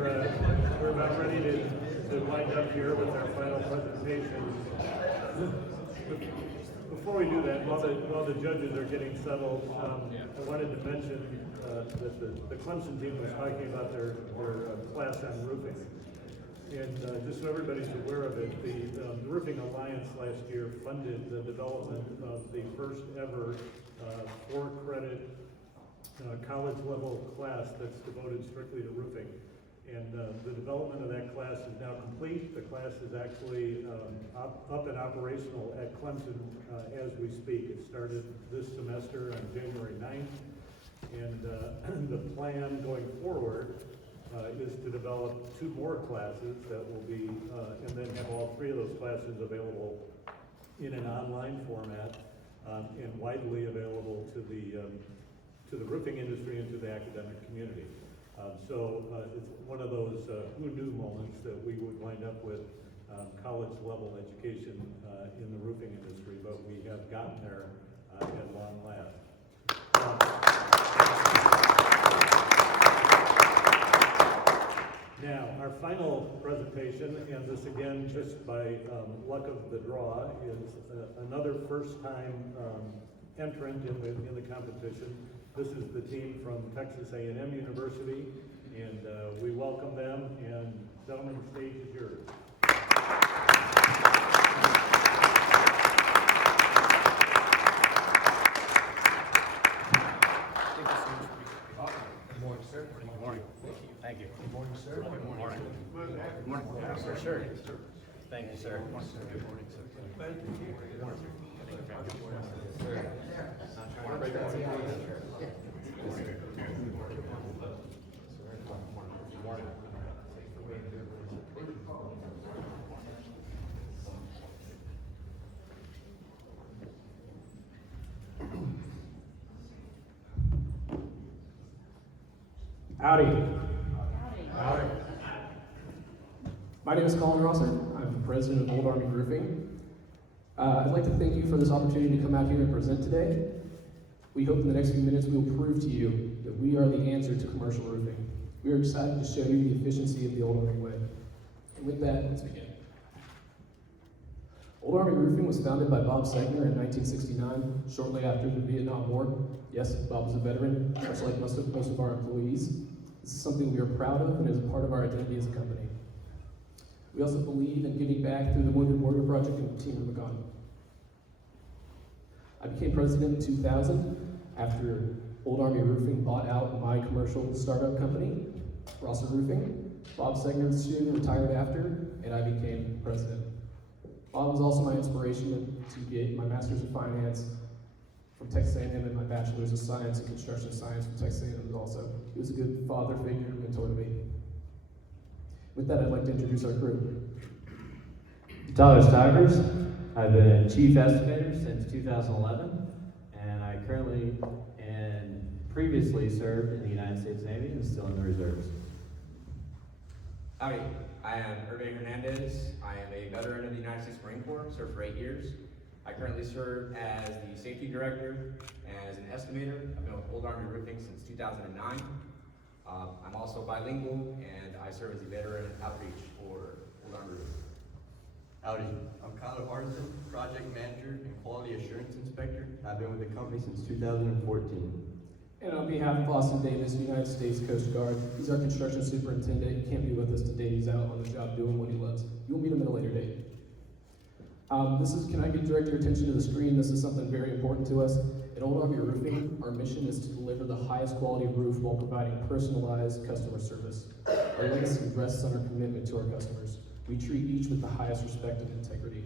we're about ready to wind up here with our final presentation. Before we do that, while the judges are getting settled, I wanted to mention that the Clemson team was talking about their class on roofing. And just so everybody's aware of it, the Roofing Alliance last year funded the development of the first ever 4-credit college level class that's devoted strictly to roofing. And the development of that class is now complete. The class is actually up and operational at Clemson as we speak. It started this semester on January 9th. And the plan going forward is to develop 2 more classes that will be, and then have all 3 of those classes available in an online format and widely available to the roofing industry and to the academic community. So it's one of those who knew moments that we would wind up with college level education in the roofing industry, but we have gotten there at long last. Now, our final presentation, and this again just by luck of the draw, is another first-time entrant in the competition. This is the team from Texas A&M University, and we welcome them, and gentlemen, the stage is yours. Good morning, sir. Good morning. Thank you. Good morning, sir. Good morning. Good morning. Sir, sure. Thank you, sir. Good morning, sir. Good morning, sir. Thank you. Good morning, sir. Howdy. Howdy. My name is Colin Rosser. I'm the president of Old Army Roofing. I'd like to thank you for this opportunity to come out here and present today. We hope in the next few minutes we will prove to you that we are the answer to commercial roofing. We are excited to show you the efficiency of the Old Army way. And with that, let's begin. Old Army Roofing was founded by Bob Segner in 1969, shortly after the Vietnam War. Yes, Bob was a veteran, much like most of our employees. This is something we are proud of and is a part of our identity as a company. We also believe in giving back through the Wounded Warrior Project and Team Rubicon. I became president in 2000 after Old Army Roofing bought out my commercial startup company, Rosser Roofing. Bob Segner soon retired after, and I became president. Bob was also my inspiration to get my Master's of Finance from Texas A&M and my Bachelor's of Science in Construction Science from Texas A&M also. He was a good father figure and mentor to me. With that, I'd like to introduce our crew. Tyler Stivers. I've been chief estimator since 2011, and I currently and previously served in the United States Navy and still in the reserves. Howdy, I am Hervé Hernandez. I am a veteran of the United States Marine Corps, served for 8 years. I currently serve as the safety director and as an estimator. I've been with Old Army Roofing since 2009. I'm also bilingual, and I serve as a veteran outreach for Old Army Roofing. Howdy, I'm Kyle Arnson, project manager and quality assurance inspector. I've been with the company since 2014. And on behalf of Austin Davis, United States Coast Guard, he's our construction superintendent. He can't be with us today. He's out on the job doing what he loves. You'll meet him at a later date. Can I direct your attention to the screen? This is something very important to us. At Old Army Roofing, our mission is to deliver the highest quality roof while providing personalized customer service. Our legacy rests on our commitment to our customers. We treat each with the highest respect and integrity.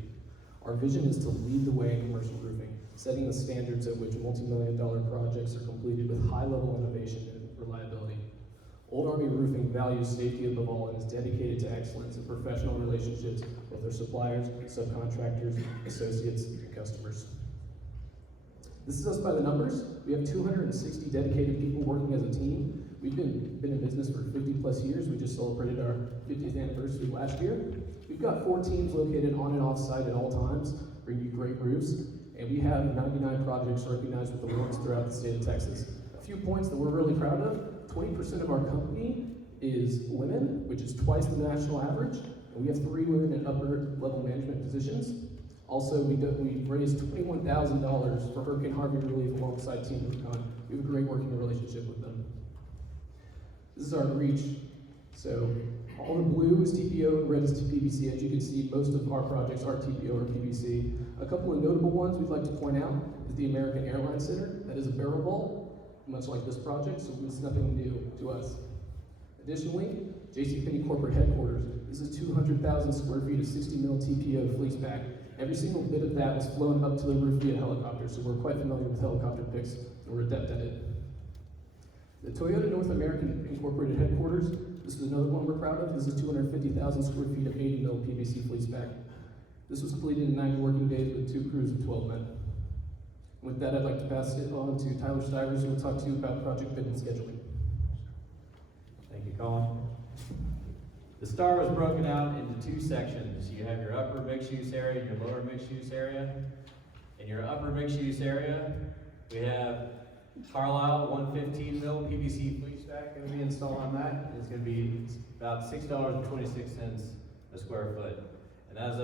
Our vision is to lead the way in commercial roofing, setting the standards at which multi-million-dollar projects are completed with high-level innovation and reliability. Old Army Roofing values safety above all and is dedicated to excellence in professional relationships with their suppliers, subcontractors, associates, and customers. This is us by the numbers. We have 260 dedicated people working as a team. We've been in business for 50 plus years. We just celebrated our 50th anniversary last year. We've got 4 teams located on and off site at all times, bringing you great roofs. And we have 99 projects recognized with awards throughout the state of Texas. A few points that we're really proud of: 20% of our company is women, which is twice the national average, and we have 3 women in upper level management positions. Also, we raised $21,000 for Hurricane Harvey relief alongside Team Rubicon. We have a great working relationship with them. This is our reach. So all the blue is TPO and red is PVC. As you can see, most of our projects are TPO or PVC. A couple of notable ones we'd like to point out is the American Airlines Center. That is a barrel vault, much like this project, so it's nothing new to us. Additionally, JCPenney corporate headquarters. This is 200,000 square feet of 60 mil TPO fleece pack. Every single bit of that was flown up to the roof via helicopter, so we're quite familiar with helicopter pics, and we're adept at it. The Toyota North American Incorporated headquarters, this is another one we're proud of. This is 250,000 square feet of 80 mil PVC fleece pack. This was completed in 90 working days with 2 crews of 12 men. With that, I'd like to pass it on to Tyler Stivers, who will talk to you about project bid and scheduling. Thank you, Colin. The STAR was broken out into 2 sections. You have your upper mixed-use area and your lower mixed-use area. In your upper mixed-use area, we have Carlisle 115 mil PVC fleece stack going to be installed on that. It's going to be about $6.26 a square foot. And that's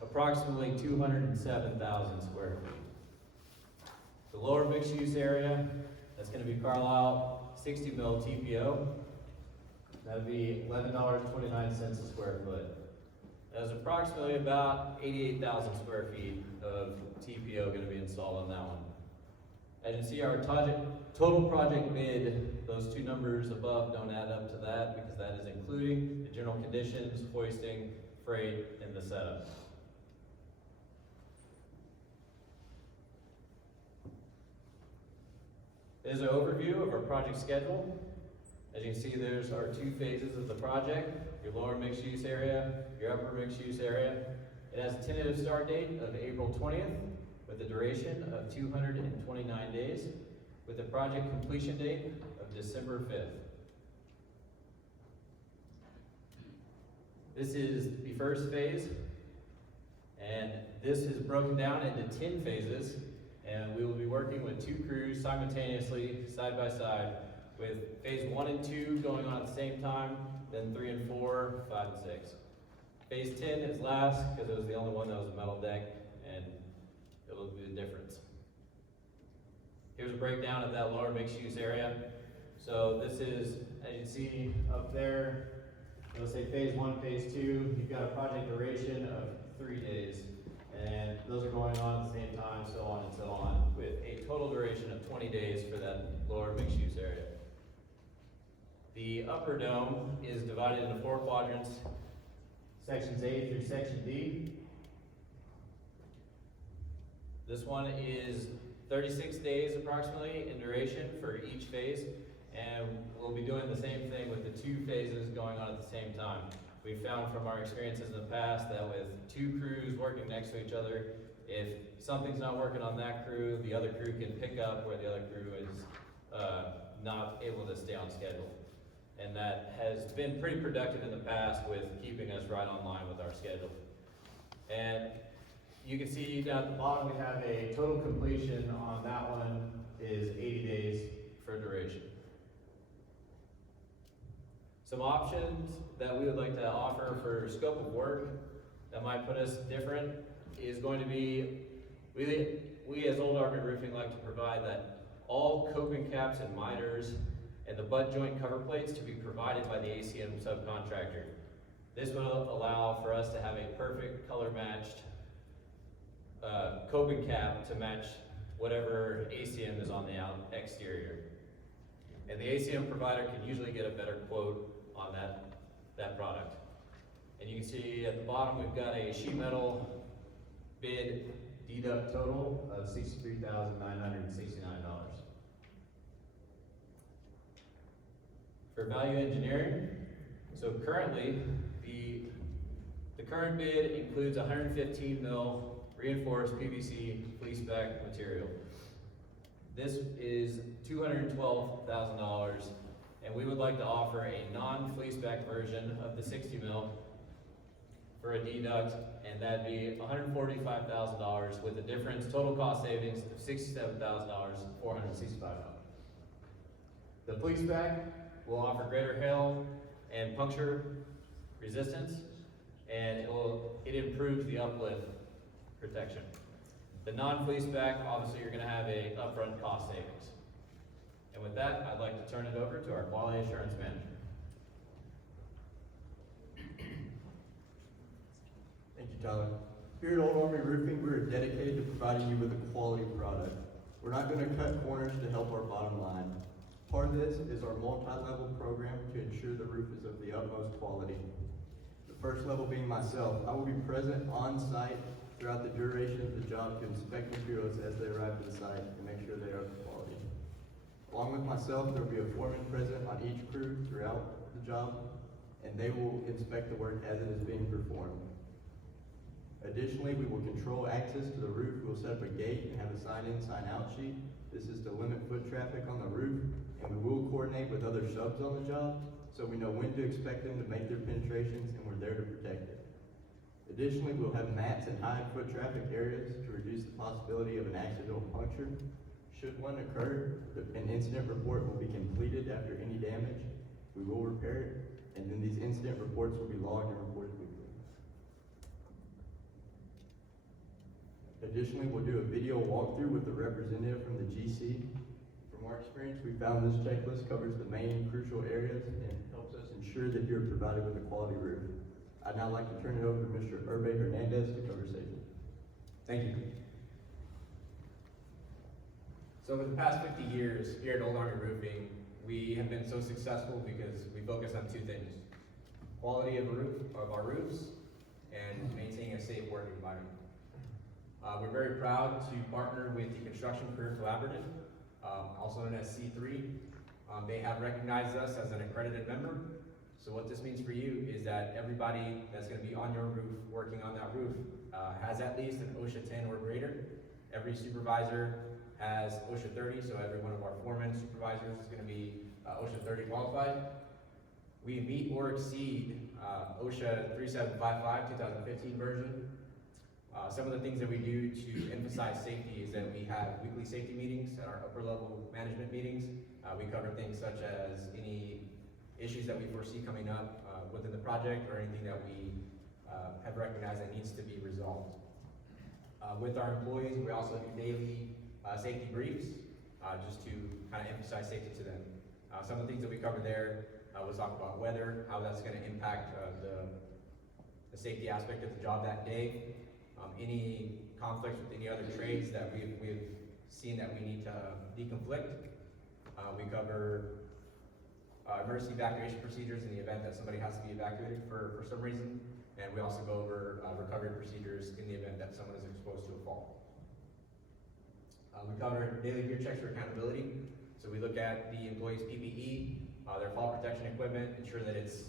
approximately 207,000 square feet. The lower mixed-use area, that's going to be Carlisle 60 mil TPO. That'd be $11.29 a square foot. That's approximately about 88,000 square feet of TPO going to be installed on that one. As you can see, our total project bid, those 2 numbers above don't add up to that because that is including the general conditions, hoisting, freight, and the setup. There's an overview of our project schedule. As you can see, there's our 2 phases of the project, your lower mixed-use area, your upper mixed-use area. It has a tentative start date of April 20th with a duration of 229 days with a project completion date of December 5th. This is the first phase, and this is broken down into 10 phases, and we will be working with 2 crews simultaneously, side by side, with phase 1 and 2 going on at the same time, then 3 and 4, 5 and 6. Phase 10 is last because it was the only one that was a metal deck, and it'll be the difference. Here's a breakdown of that lower mixed-use area. So this is, as you can see up there, it'll say phase 1, phase 2. You've got a project duration of 3 days, and those are going on at the same time, so on and so on, with a total duration of 20 days for that lower mixed-use area. The upper dome is divided into 4 quadrants, sections A through section D. This one is 36 days approximately in duration for each phase, and we'll be doing the same thing with the 2 phases going on at the same time. We found from our experiences in the past that with 2 crews working next to each other, if something's not working on that crew, the other crew can pick up where the other crew is not able to stay on schedule. And that has been pretty productive in the past with keeping us right on line with our schedule. And you can see down at the bottom we have a total completion on that one is 80 days for duration. Some options that we would like to offer for scope of work that might put us different is going to be, we as Old Arbor Roofing like to provide that all coping caps and miters and the butt joint cover plates to be provided by the ACM subcontractor. This will allow for us to have a perfect color matched coping cap to match whatever ACM is on the exterior. And the ACM provider can usually get a better quote on that product. And you can see at the bottom we've got a sheet metal bid deduct total of $63,969. For value engineering, so currently the current bid includes 115 mil reinforced PVC fleece back material. This is $212,000, and we would like to offer a non-fleece back version of the 60 mil for a deduct, and that'd be $145,000 with a difference total cost savings of $67,465. The fleece back will offer greater hail and puncture resistance, and it improves the uplift protection. The non-fleece back, obviously you're gonna have a upfront cost savings. And with that, I'd like to turn it over to our quality assurance manager. Thank you, Tyler. Here at Old Army Roofing, we're dedicated to providing you with a quality product. We're not going to cut corners to help our bottom line. Part of this is our multi-level program to ensure the roof is of the utmost quality. The first level being myself. I will be present on site throughout the duration of the job to inspect materials as they arrive to the site and make sure they are of quality. Along with myself, there will be a foreman present on each crew throughout the job, and they will inspect the work as it is being performed. Additionally, we will control access to the roof. We'll set up a gate and have a sign-in, sign-out sheet. This is to limit foot traffic on the roof, and we will coordinate with other subs on the job, so we know when to expect them to make their penetrations, and we're there to protect it. Additionally, we'll have mats in high foot traffic areas to reduce the possibility of an accidental puncture. Should one occur, an incident report will be completed after any damage. We will repair it, and then these incident reports will be logged and reported weekly. Additionally, we'll do a video walkthrough with a representative from the GC. From our experience, we found this checklist covers the main crucial areas and helps us ensure that you're provided with a quality roof. I'd now like to turn it over to Mr. Herbe Hernandez to cover safety. Thank you. So over the past 50 years here at Old Army Roofing, we have been so successful because we focus on two things: quality of our roofs and maintaining a safe working environment. We're very proud to partner with the Construction Career Collaborative, also known as C3. They have recognized us as an accredited member. So what this means for you is that everybody that's going to be on your roof, working on that roof, has at least an OSHA 10 or greater. Every supervisor has OSHA 30, so every one of our foremen supervisors is going to be OSHA 30 qualified. We meet or exceed OSHA 3755 2015 version. Some of the things that we do to emphasize safety is that we have weekly safety meetings at our upper level management meetings. We cover things such as any issues that we foresee coming up within the project or anything that we have recognized that needs to be resolved. With our employees, we also do daily safety briefs just to kind of emphasize safety to them. Some of the things that we cover there, we'll talk about weather, how that's going to impact the safety aspect of the job that day. Any conflicts with any other trades that we've seen that we need to deconflict. We cover emergency evacuation procedures in the event that somebody has to be evacuated for some reason. And we also go over recovery procedures in the event that someone is exposed to a fall. We cover daily gear checks for accountability. So we look at the employee's PPE, their fall protection equipment, ensure that it's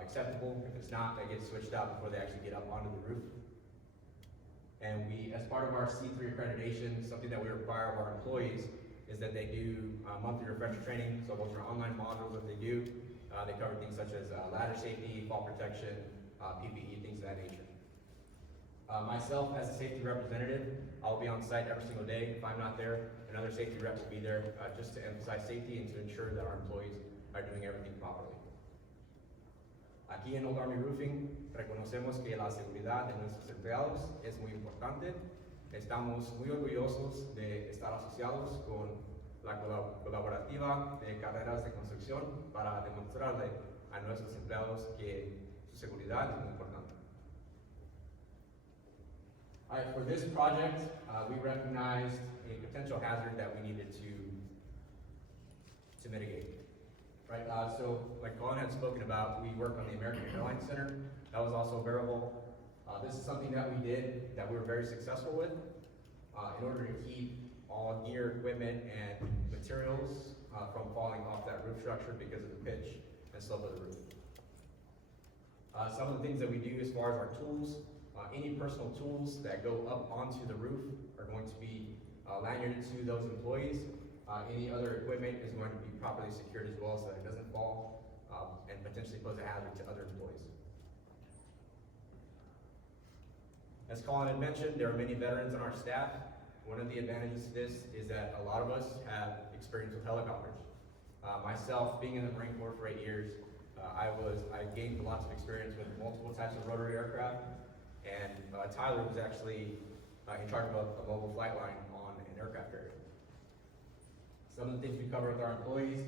acceptable. If it's not, that gets switched out before they actually get up onto the roof. And we, as part of our C3 accreditation, something that we require of our employees is that they do monthly refresher training. So those are online modules that they do. They cover things such as ladder safety, fall protection, PPE, things of that nature. Myself, as a safety representative, I'll be on site every single day. If I'm not there, another safety rep will be there just to emphasize safety and to ensure that our employees are doing everything properly. Aquí en Old Army Roofing reconocemos que la seguridad de nuestros empleados es muy importante. Estamos muy orgullosos de estar asociados con la colaborativa de carreras de construcción para demostrarle a nuestros empleados que su seguridad es muy importante. All right, for this project, we recognized a potential hazard that we needed to mitigate. Right, so like Colin had spoken about, we work on the American Airlines Center. That was also variable. This is something that we did that we were very successful with in order to keep all gear, equipment, and materials from falling off that roof structure because of the pitch and slope of the roof. Some of the things that we do as far as our tools, any personal tools that go up onto the roof are going to be lanyarded to those employees. Any other equipment is going to be properly secured as well so that it doesn't fall and potentially pose a hazard to other employees. As Colin had mentioned, there are many veterans on our staff. One of the advantages to this is that a lot of us have experience with helicopters. Myself, being in the Marine Corps for 8 years, I gained lots of experience with multiple types of rotary aircraft, and Tyler was actually in charge of a mobile flight line on an aircraft carrier. Some of the things we cover with our employees,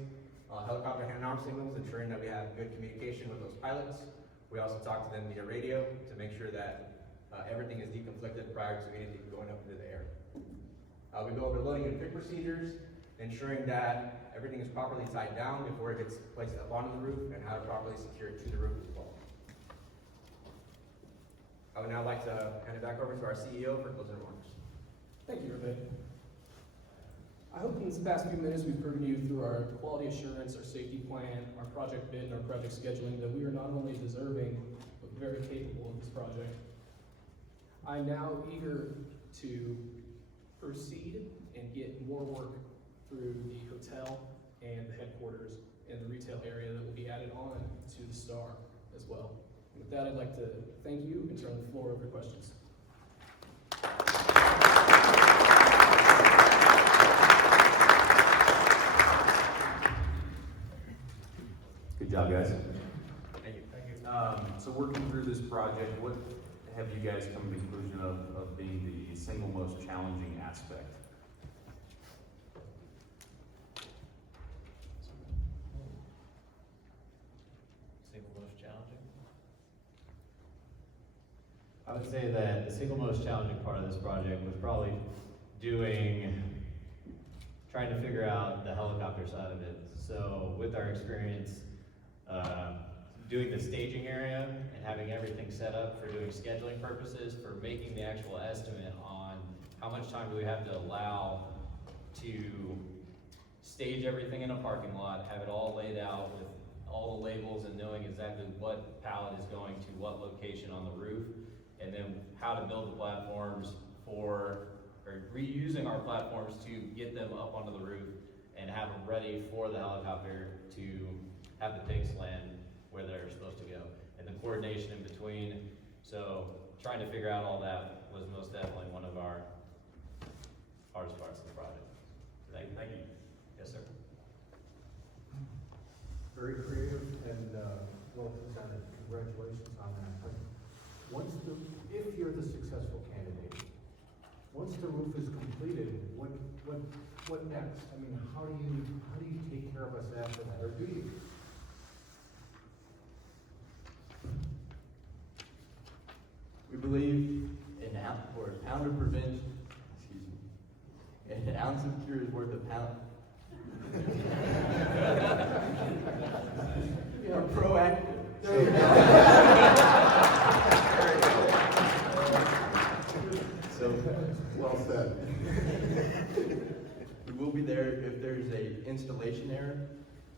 helicopter hand arm signals, ensuring that we have good communication with those pilots. We also talk to them via radio to make sure that everything is deconflicted prior to anything going up into the air. We go over loading and pick procedures, ensuring that everything is properly tied down before it gets placed up onto the roof, and how to properly secure it to the roof as well. I would now like to hand it back over to our CEO for closing remarks. Thank you, Rene. I hope in these past few minutes we've proven you through our quality assurance, our safety plan, our project bid, and our project scheduling that we are not only deserving, but very capable of this project. I'm now eager to proceed and get more work through the hotel and the headquarters and the retail area that will be added on to the Star as well. With that, I'd like to thank you and turn the floor over to questions. Good job, guys. Thank you. Thank you. So working through this project, what have you guys come to the conclusion of being the single most challenging aspect? Single most challenging? I would say that the single most challenging part of this project was probably trying to figure out the helicopter side of it. So with our experience, doing the staging area and having everything set up for doing scheduling purposes, for making the actual estimate on how much time do we have to allow to stage everything in a parking lot, have it all laid out with all the labels and knowing exactly what pallet is going to what location on the roof, and then how to build the platforms or reusing our platforms to get them up onto the roof and have them ready for the helicopter to have the pigs land where they're supposed to go, and the coordination in between. So trying to figure out all that was most definitely one of our hardest parts of the project. Thank you. Yes, sir. Very creative and well presented. Congratulations on that. But if you're the successful candidate, once the roof is completed, what next? I mean, how do you take care of us after that, or do you? We believe an ounce or a pound of prevention, an ounce of cure is worth a pound. We're proactive. There you go. So, Well said. we will be there if there's a installation error,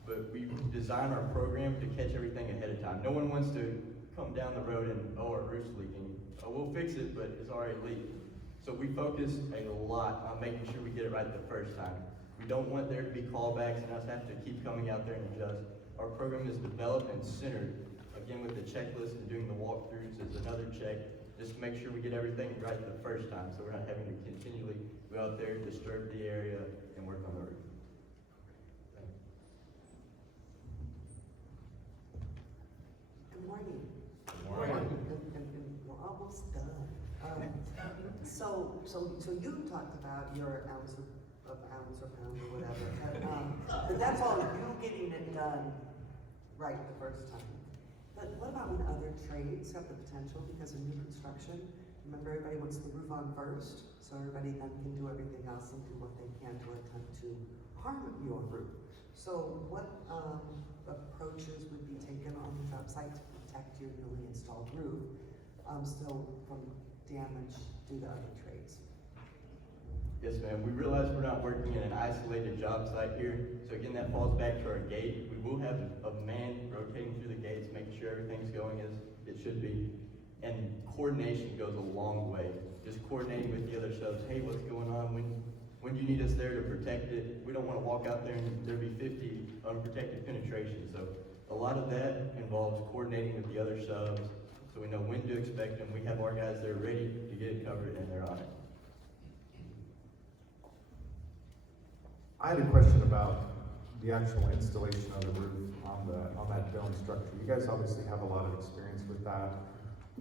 but we design our program to catch everything ahead of time. No one wants to come down the road and, oh, our roof's leaking. Oh, we'll fix it, but it's already leaking. So we focus a lot on making sure we get it right the first time. We don't want there to be callbacks and us have to keep coming out there and adjust. Our program is developed and centered, again, with the checklist and doing the walkthroughs is another check, just to make sure we get everything right the first time, so we're not having to continually go out there, disturb the area, and work on the roof. Good morning. Good morning. And we're almost done. So you talked about your ounce or pound or whatever, but that's all you getting it done right the first time. But what about when other trades have the potential because of new construction? Remember, everybody wants the roof on first, so everybody then can do everything else and do what they can to attempt to harm your roof. So what approaches would be taken on the job site to protect your newly installed roof, so from damage due to other trades? Yes, ma'am. We realize we're not working in an isolated job site here, so again, that falls back to our gate. We will have a man rotating through the gates, making sure everything's going as it should be. And coordination goes a long way. Just coordinating with the other subs. Hey, what's going on? When do you need us there to protect it? We don't want to walk out there and there be 50 unprotected penetrations. So a lot of that involves coordinating with the other subs, so we know when to expect them. We have our guys there ready to get it covered, and they're on it. I had a question about the actual installation of the roof on that dome structure. You guys obviously have a lot of experience with that.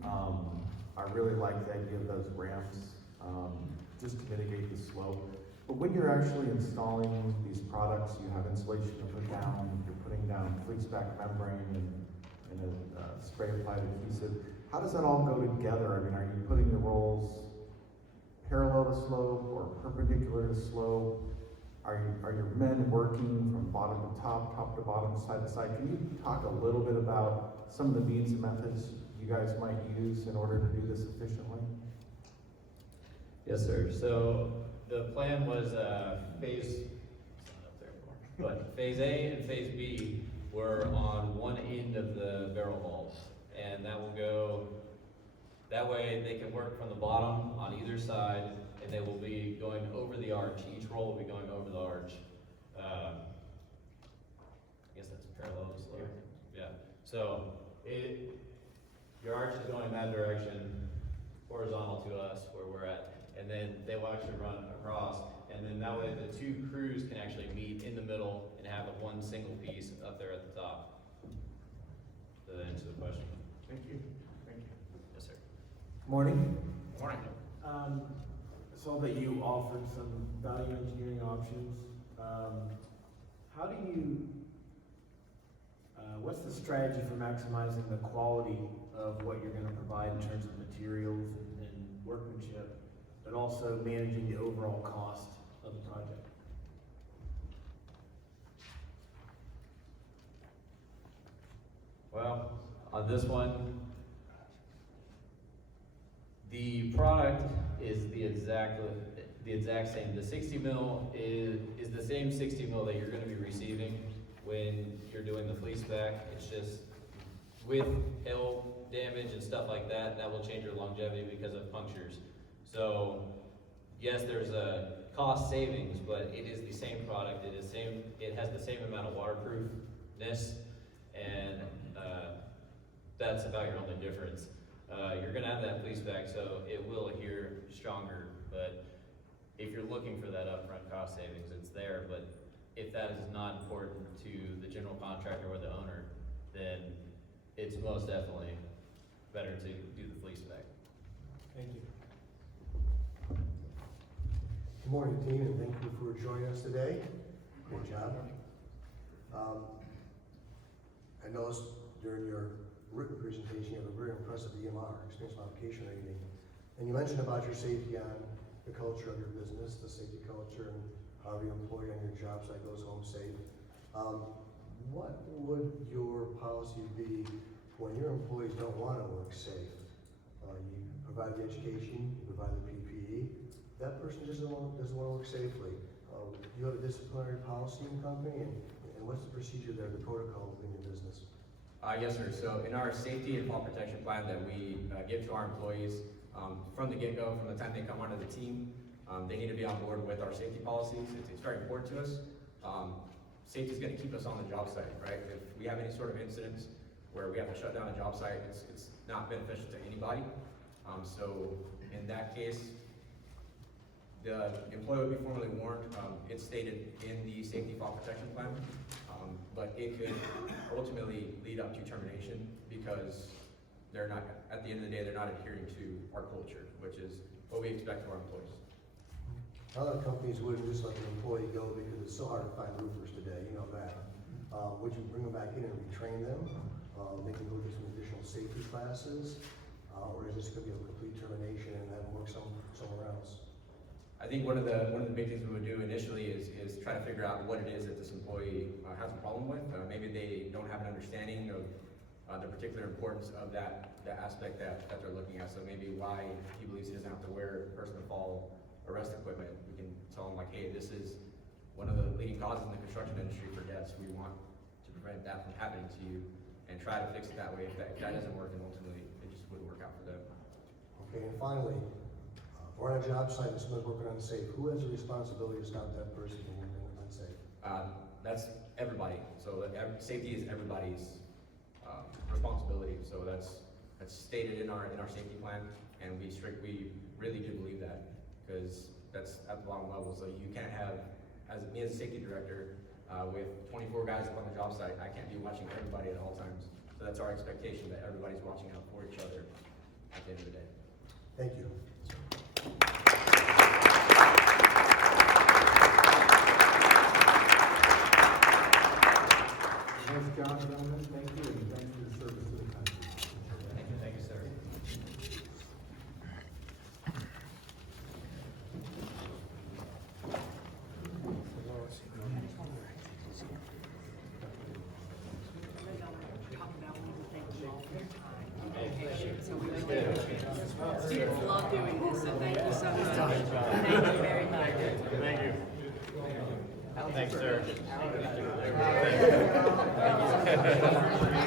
I really like the idea of those ramps, just to mitigate the slope. But when you're actually installing these products, you have insulation to put down, you're putting down fleece back membrane and a spray applied adhesive. How does that all go together? I mean, are you putting the rolls parallel to slope or perpendicular to slope? Are your men working from bottom to top to bottom, side to side? Can you talk a little bit about some of the means and methods you guys might use in order to do this efficiently? Yes, sir. So the plan was phase A and phase B were on one end of the barrel vaults, and that will go. That way, they can work from the bottom on either side, and they will be going over the arch. Each roll will be going over the arch. I guess that's parallel to slope. Yeah. So your arch is going that direction, horizontal to us where we're at, and then they will actually run across, and then that way the two crews can actually meet in the middle and have one single piece up there at the top. Does that answer the question? Thank you. Thank you. Yes, sir. Morning. Morning. Saw that you offered some value engineering options. How do you, what's the strategy for maximizing the quality of what you're going to provide in terms of materials and workmanship, but also managing the overall cost of the project? Well, on this one, the product is the exact same. The 60 mil is the same 60 mil that you're going to be receiving when you're doing the fleece back. It's just with hail damage and stuff like that, that will change your longevity because of punctures. So yes, there's a cost savings, but it is the same product. It has the same amount of waterproofness, and that's about your only difference. You're gonna have that fleece back, so it will adhere stronger, but if you're looking for that upfront cost savings, it's there. But if that is not important to the general contractor or the owner, then it's most definitely better to do the fleece back. Thank you. Good morning, team, and thank you for joining us today. Great job. I noticed during your written presentation, you have a very impressive EMR, experience modification rating. And you mentioned about your safety on the culture of your business, the safety culture, and how every employee on your job site goes home safe. What would your policy be when your employees don't want to work safe? You provide the education, you provide the PPE. That person doesn't want to work safely. You have a disciplinary policy in the company, and what's the procedure there, the protocol within your business? Yes, sir. So in our safety and fall protection plan that we give to our employees, from the get-go, from the time they come onto the team, they need to be on board with our safety policies. It's very important to us. Safety is going to keep us on the job site, right? If we have any sort of incidents where we have to shut down a job site, it's not beneficial to anybody. So in that case, the employee would be formally warned. It's stated in the safety fall protection plan, but it could ultimately lead up to termination because they're not, at the end of the day, they're not adhering to our culture, which is what we expect of our employees. A lot of companies wouldn't just let an employee go because it's so hard to find roofers today, you know that. Would you bring them back in and retrain them? They can go through some additional safety classes, or is this going to be a complete termination and have them work somewhere else? I think one of the big things we would do initially is try to figure out what it is that this employee has a problem with. Maybe they don't have an understanding of the particular importance of that aspect that they're looking at. So maybe why he believes he doesn't have to wear personal fall arrest equipment. We can tell them like, hey, this is one of the leading causes in the construction industry for deaths. We want to prevent that from happening to you and try to fix it that way. If that doesn't work, then ultimately it just wouldn't work out for them. Okay, and finally, we're on a job site and someone's working unsafe. Who has the responsibility to stop that person from working unsafe? That's everybody. So safety is everybody's responsibility. So that's stated in our safety plan, and we really do believe that because that's at the bottom level. So you can't have, as me as a safety director, With 24 guys up on the job site, I can't be watching everybody at all times. So that's our expectation, that everybody's watching out for each other at the end of the day. Thank you. Nice job, gentlemen, thank you, and thanks for your service to the country. Thank you, sir. Students love doing this, so thank you so much. Thank you very much. Thank you. Thanks, sir.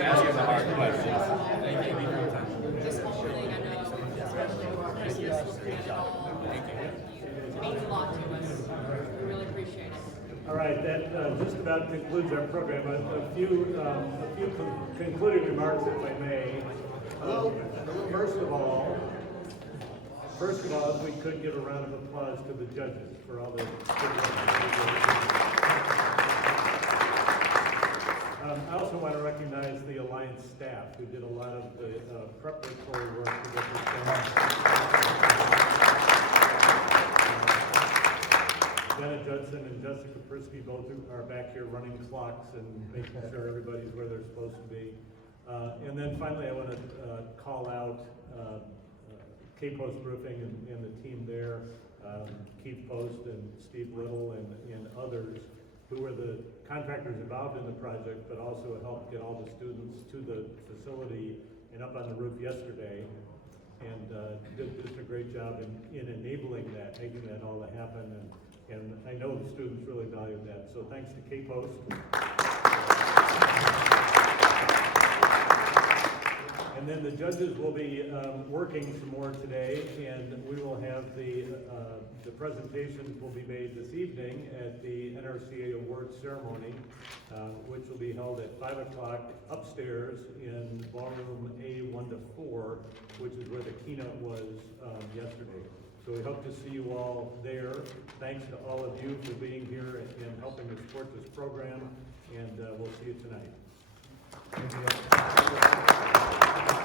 Asking the hard questions. Thank you for your time. This whole thing, I know, especially for Christmas, looking at it all. Thank you. It means a lot to us. We really appreciate it. All right, that just about concludes our program. A few concluding remarks, if I may. First of all, if we could give a round of applause to the judges for all the good work they did. I also want to recognize the Alliance staff who did a lot of the preparatory work to get this done. Jenna Judson and Jessica Prisky both are back here running clocks and making sure everybody's where they're supposed to be. And then finally, I want to call out K-Post Roofing and the team there, Keith Post and Steve Little and others who were the contractors involved in the project, but also helped get all the students to the facility and up on the roof yesterday, and did just a great job in enabling that, making that all happen, and I know the students really valued that, so thanks to K-Post. And then the judges will be working some more today, and we will have the presentations will be made this evening at the NRCA Awards ceremony, which will be held at 5 o'clock upstairs in ballroom A1 to 4, which is where the keynote was yesterday. So we hope to see you all there. Thanks to all of you for being here and helping to support this program, and we'll see you tonight. Thank you.